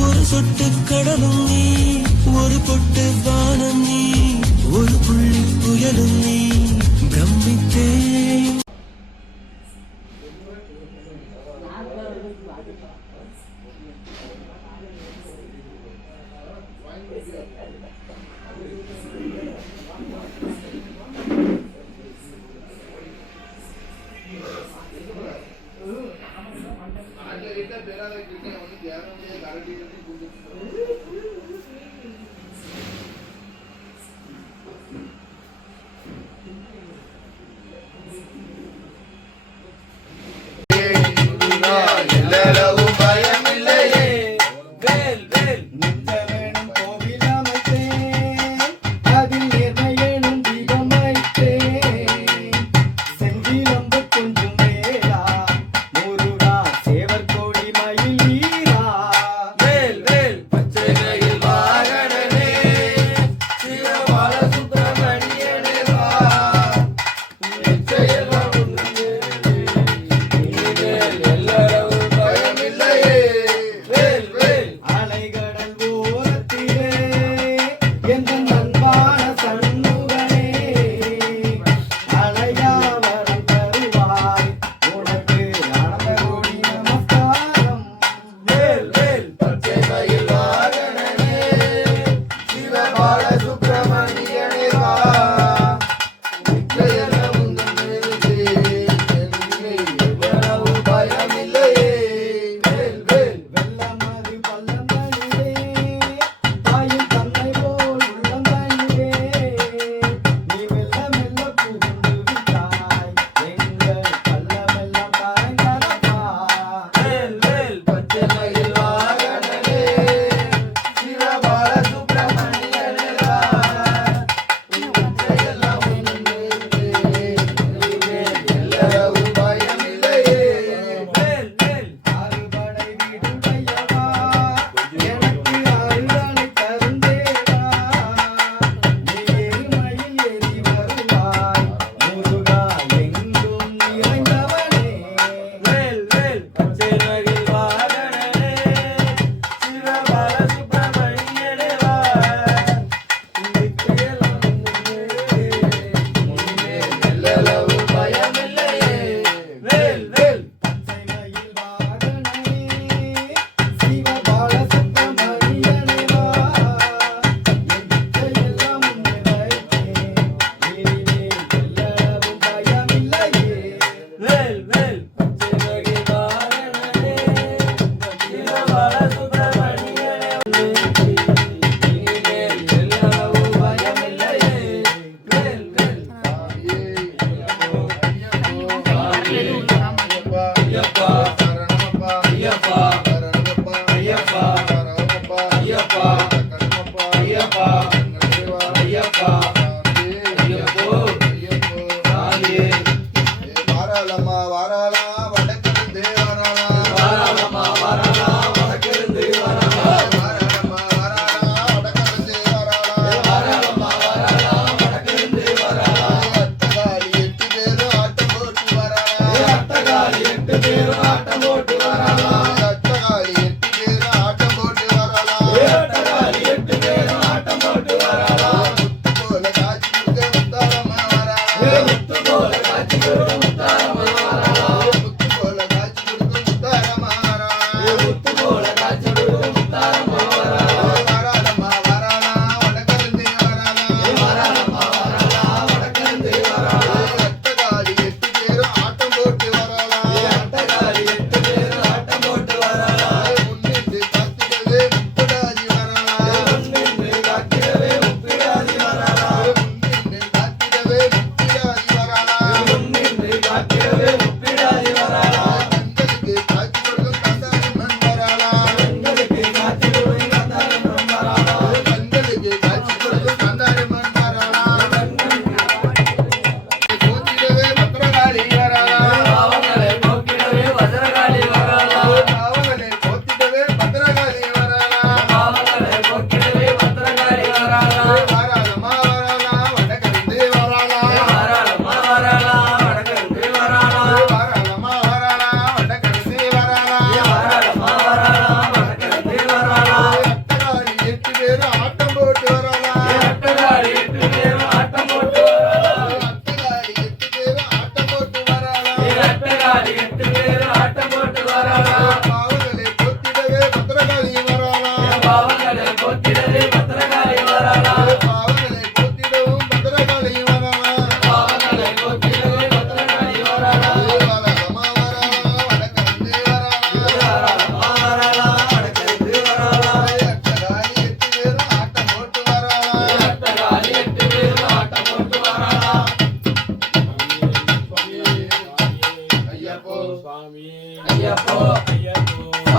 ஒரு சொட்டு கடலும் நீ, ஒரு பொட்டு வானம் நீ, ஒரு புள்ளி புயலும் நீ, பிரமித்தேன்.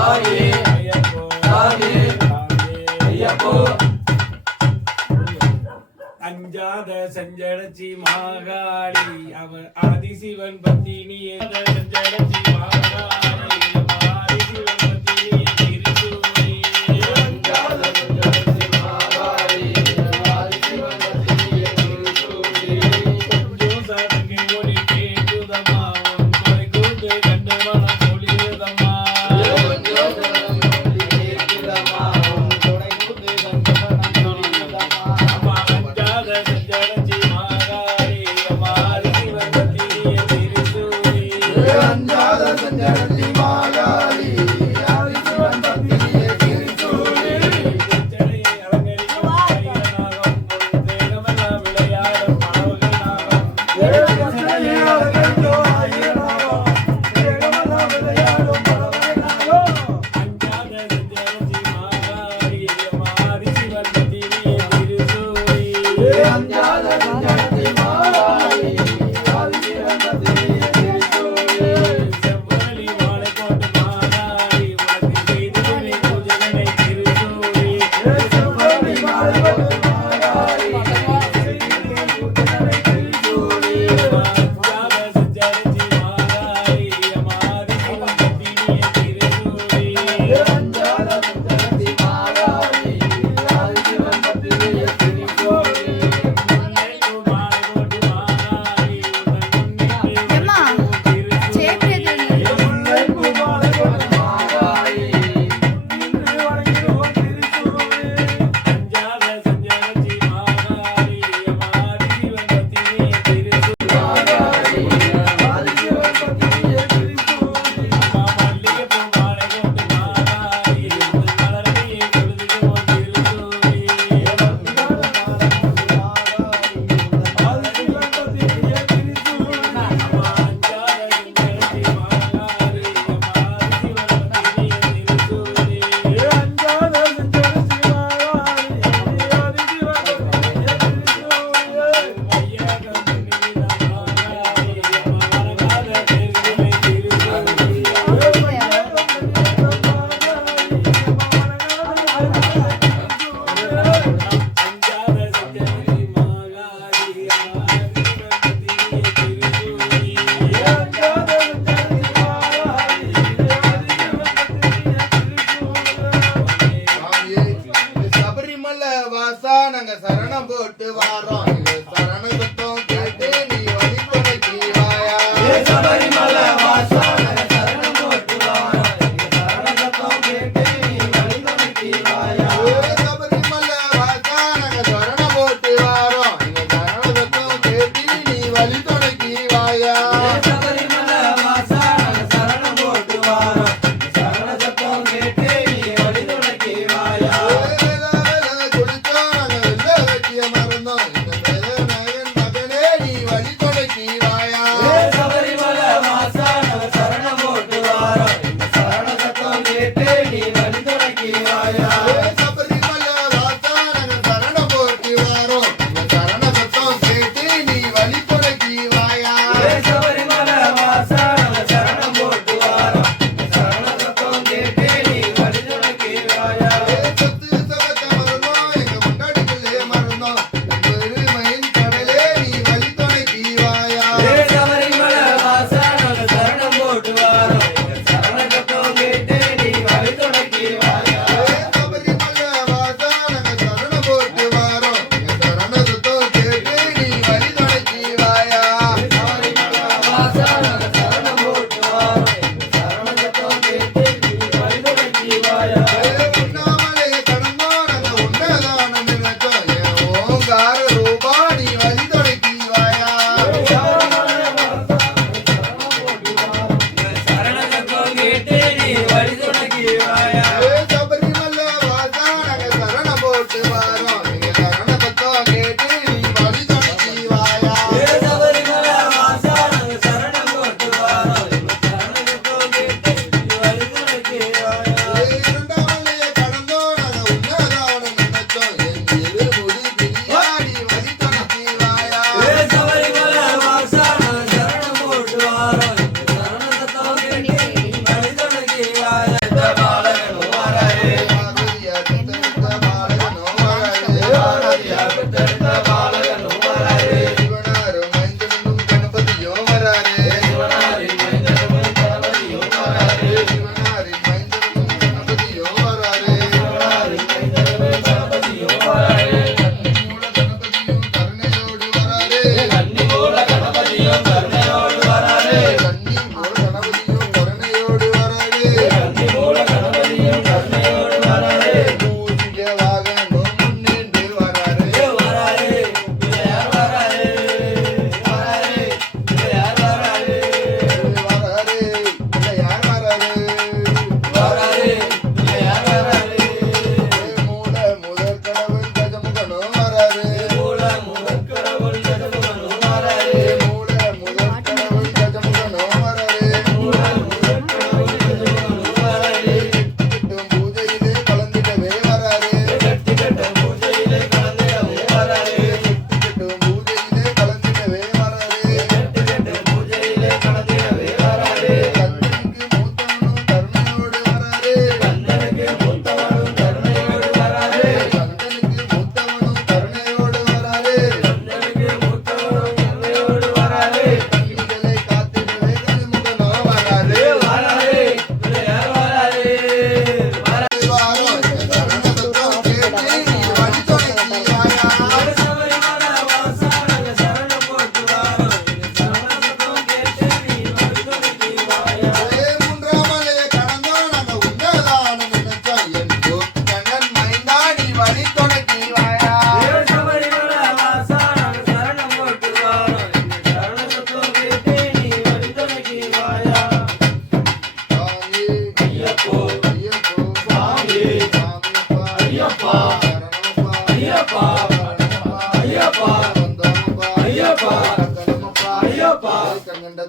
தாயே தாயே ஐயப்போ அஞ்சாத செஞ்சடச்சி மாகாளி அவர் ஆதிசிவன் பத்தினியே செஞ்சடச்சி மாகாளி ஆதிசிவன் பத்தினியே திருசூரி அஞ்சாத செஞ்சடச்சி மாகாளி ஆதிசிவன் பத்தினியே திருசூரி கொஞ்சம் சதங்கு ஒளி கேட்டுதம்மா உன் கொலை கூத்து கண்டு மனம் பொழியுதம்மா கொஞ்சம் சதங்கு ஒளி கேட்டுதம்மா உன் கொலை கூத்து கண்டு மனம் பொழியுதம்மா அம்மா அஞ்சாத செஞ்சடச்சி மாகாளி அம்மா ஆதிசிவன் பத்தினியே திருசூரி அஞ்சாத செஞ்சடச்சி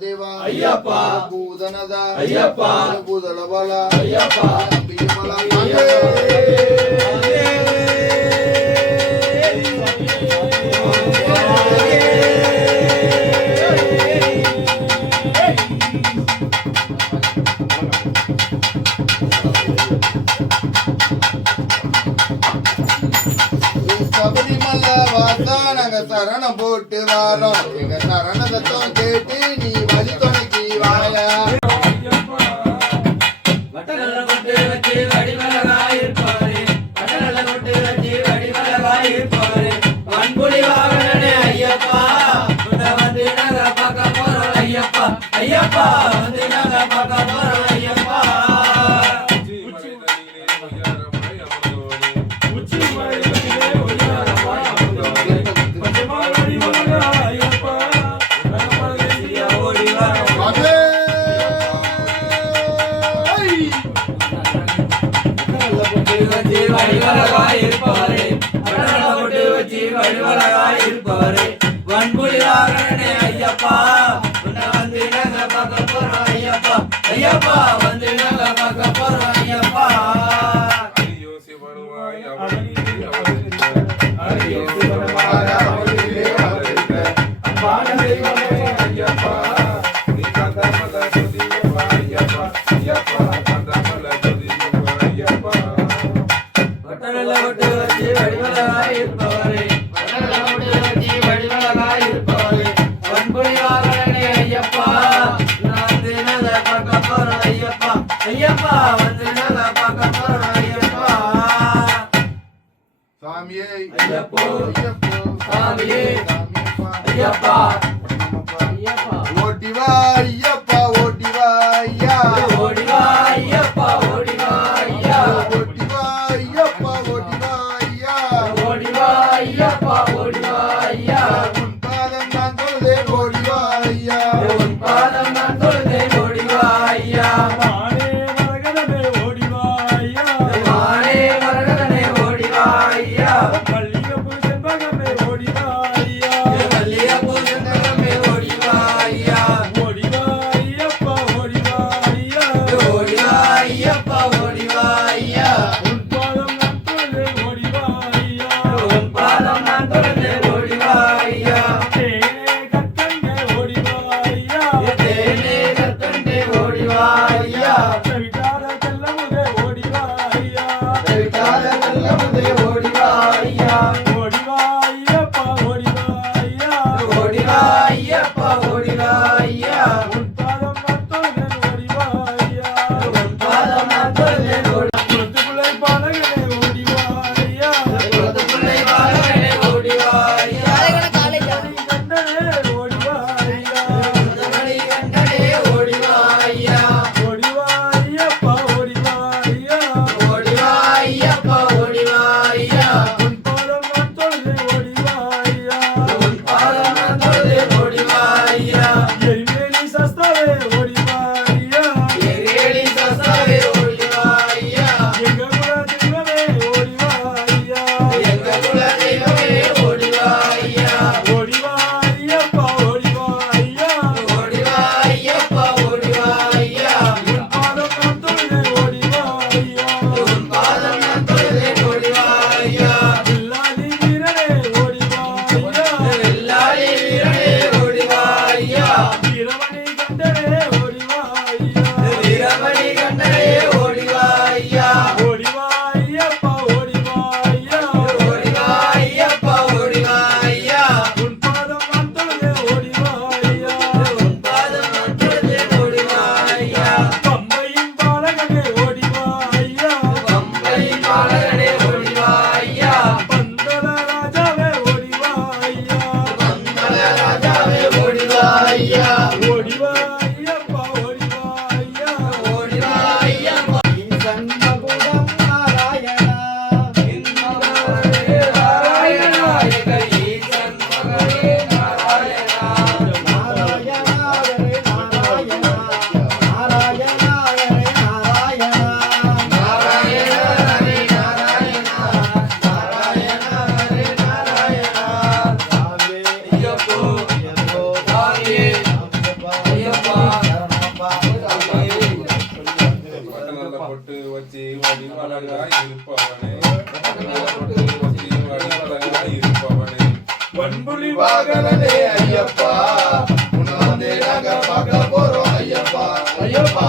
ದೇವ ಅಯ್ಯಪ್ಪ ಭೂಧನದ ಅಯ್ಯಪ್ಪ ಭೂದಳ ಬಲ ಅಯ್ಯಪ್ಪ ಅಂಬಿಗೆ ಬಲ சபரிமலை வாசா நாங்க சரணம் போட்டு வாரோம் எங்க சரணதத்தம் கேட்டு நீ வழி துணைக்கு வாய வட்டநல்ல கொட்டு வச்சு வடிவழகாயிருப்பாரு வட்டநல்ல கொட்டு வச்சு வடிவழகாயிருப்பாரு வன்புலி வாகனனே ஐயப்பா உன்னை வந்து நாங்க பார்க்க போறோம் ஐயப்பா ஐயப்பா வந்து நாங்க பார்க்க போறோம் ஐயப்பா உச்சி மலையிலே ஒளியாரமாய் அமுதோனே பச்சைமால் வடிவழகா ஐயப்பா நகமலையா ஓடி வரோம் வன்புலிவாகனே ஐயப்பா உன்னை வந்து நாங்க பார்க்க போறோம் ஐயப்பா ஐயப்பா வந்து நாங்க பார்க்க போறோம் ஐயப்பா ஐயோ சிவனுமாய் அம்பான தெய்வமே ஐயப்பா நீ கந்தமல துதியப்பா ஐயப்பா ஐயப்பா கந்தமல துதியப்பா ஐயப்பா வட்டநல்ல கொட்டு வச்சு வடிவழகாயிருப்பவரே வட்டநல்ல கொட்டு வச்சு வடிவழகாயிருப்பவரே வன்புலிவாகனனே ஐயப்பா நான் வந்து நாங்க பார்க்க போறோம் ஐயப்பா ஐயப்பா வந்து நாங்க பார்க்க போறோம் ஐயப்பா சாமியே ஐயப்போ ஐயப்போ சாமியே ஐயப்பா ஐயப்பா ஓடிவா ஐயப்பா ஓடிவா ஐயா ஓடிவா ஐயப்பா ஓடிவா ஐயா ஓடிவா ஐயப்பா ஓடிவா ஐயா ஓடிவா ஐயப்பா ஓடிவா ஐயா உன் பாதம் நான் தொழுதே ஓடிவா ஐயா உன் பாதம் நான் தொழுதேன் ஓடிவா ஐயா மானே மரகதமே ஓடிவா ஐயா மானே மரகதமே ஓடிவா ஐயா மல்லிகைப்பூ செண்பகமே ஓடிவா ஐயா வடிவழகாய் இருப்பவனே வடிவழகாய் இருப்பவனே வன்புலி வாகனனே ஐயப்பா உன்னை வந்து நாங்க பார்க்க போறோம் ஐயப்பா ஐயப்பா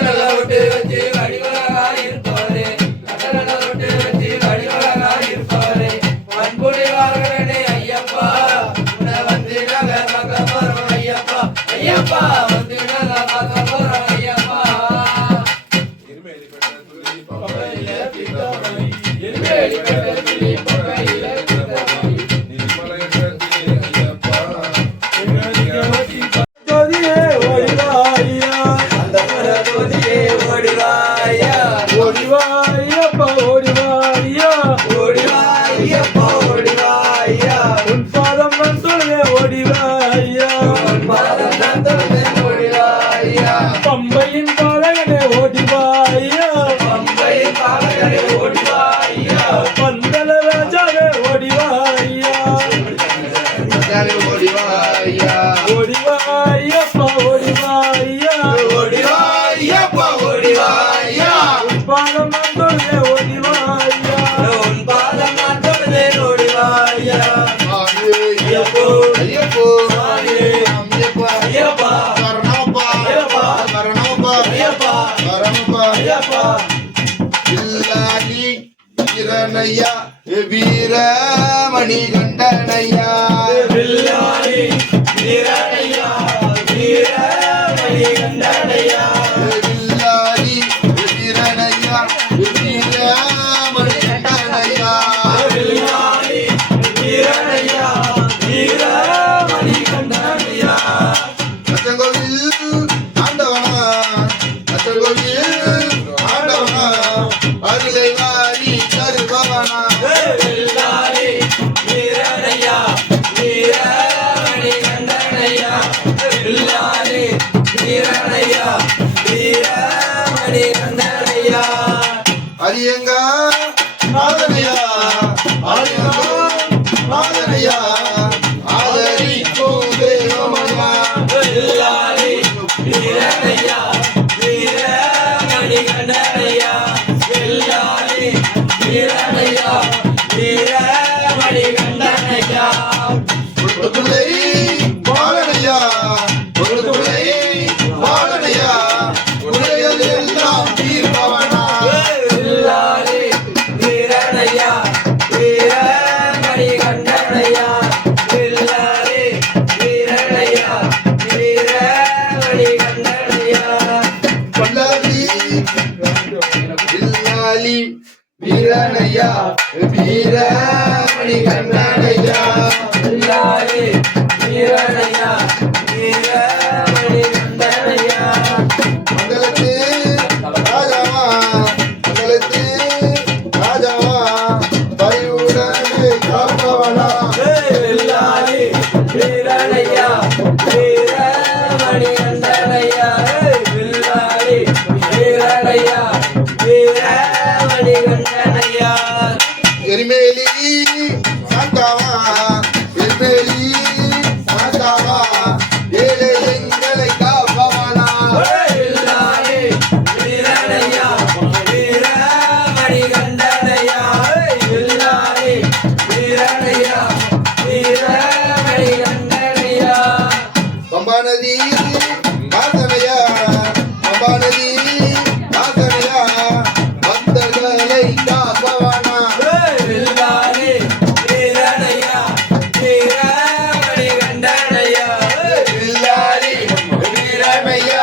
நல்ல விட்டு வச்சு வடிவழகாய் இருப்பவரே நல்ல விட்டு வச்சு வடிவழகாய் இருப்பவரே வன்புலி வாகனனே ஐயப்பா உன்னை வந்து நாங்க பார்க்க போறோம் ஐயப்பா ஐயப்பா வந்து நாங்க பார்க்க போறோம் ஐயப்பா இருமேலி பெற்ற துளி பகையில பித்தவனை இருமேலி பெற்ற துளி பகையில பித்தவனை நிர்மலையற்றத்திலே ஐயப்பா ஜோதியே ஓடிவாயா அந்த ஜோதியே ஓடிவாயா ஓடிவாயப்பா ஓடிவாயா ஓடிவாயப்பா ஓடிவாயா உன் பாதம் நான் தொழுதே ஓடிவாயா பாதம் நான் தொழுதே ஓடிவாயா பம்பையின் பாலகனே ஓடிவாயா பம்பை பாலகனே ஓடிவாயா பந்தல ராஜாவே ஓடிவாயா ஓடிவாயா ஓடிவாயப்பா ஓடிவாயா ஓடிவாயப்பா ஓடிவாயா உன் பாதம் நான் தொழுதே ஓடிவாயா உன் பாதம் நான் தொழுதே ஓடிவாயா ஐயப்போ ஐயப்போ ஐயப்பா ஐயப்பா சரணப்பா ஐயப்பா சரணப்பா ஐயப்பா சரணப்பா ஐயப்பா இல்லாதி வீரனையா வீரமணி கண்டனையா பில்லாரி வீரனையா வீரமணி கண்டனையா இல்லாதி வீரனையா வீரமணி கண்டனையா பில்லாரி வீரனையா வீரமணி கண்டனையா அச்சங்கோவில் ஆண்டவனா அச்சங்கோவில் ஆண்டவனா அருளை வாரி தருபவனா பில்லாரி வீரனையா வீரமணி கண்டனையா பில்லாரி வீரனையா வீரமணி கண்டனையா அரியங்கா ஆதனையா அரியங்கா ஆதனையா ஆதரிக்கும் தேவமயா பில்லாரி வீரனையா வீரமணி கண்டனையா பில்லாரி வீரனையா வீரமணி கண்டனையா ஒரு துளை பாலனையா ஒரு துளை பாலனையா உடையது எல்லாம் தீர்ப்பவனா பில்லாரி வீரனையா வீரமணி கண்டனையா பில்லாரி வீரனையா வீரமணி கண்டனையா பொல்லாதி இல்லாலி வீரனையா வீரமணி கண்டனையா பில்லாரி வீரனையா வீரமணி கண்டனையா மங்களத்து ராஜாவா மங்களத்து ராஜாவா பரிவுடனே காப்பவனா பில்லாரி வீரனையா வீரமணி கண்டனையா பில்லாரி வீரனையா வீரமணி கண்டனையா எரிமேலி சாந்தாவா எரிமேலி சாந்தாவா ஏழை எங்களை காப்பவனா பில்லாரி வீரனையா வீரமணி கண்டனையா பில்லாரி வீரனையா வீரமணி கண்டனையா பம்பா நதி வாசனையா பம்பா நதி வாசனையா பக்தர்களை காப்பவனா பில்லாரி வீரனையா வீரமணி கண்டனையா இல்லாரி வீரமையா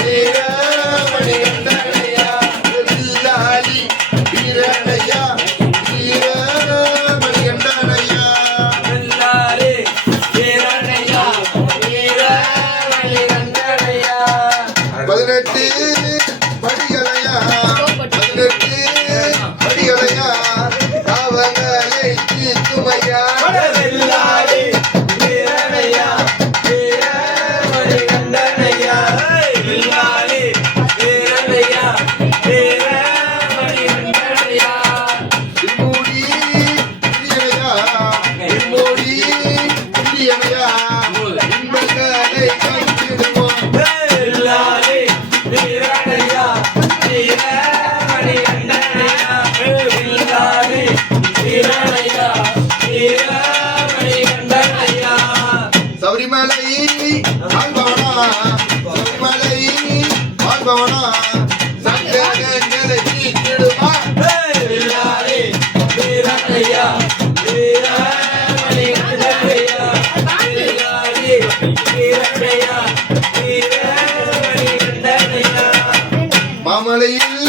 வீரமணி கண்டனையா இல்லாரி வீரனையா வீரமணி கண்டனையா பில்லாரி வீரனையா வீரமணி கண்டனையா 18 படிகளையா 18 படிகளையா பாவங்களை தீர்த்துமையா பில்லாரி வீரனையா வீரமணி கண்டனையா பில்லாரி வீரனையா வீரமணி கண்டனையா திருமூடி பிரியனையா திருமூடி பிரியனையா இன்பங்களை கண்டிடுவோம் பில்லாரி மாமலையில்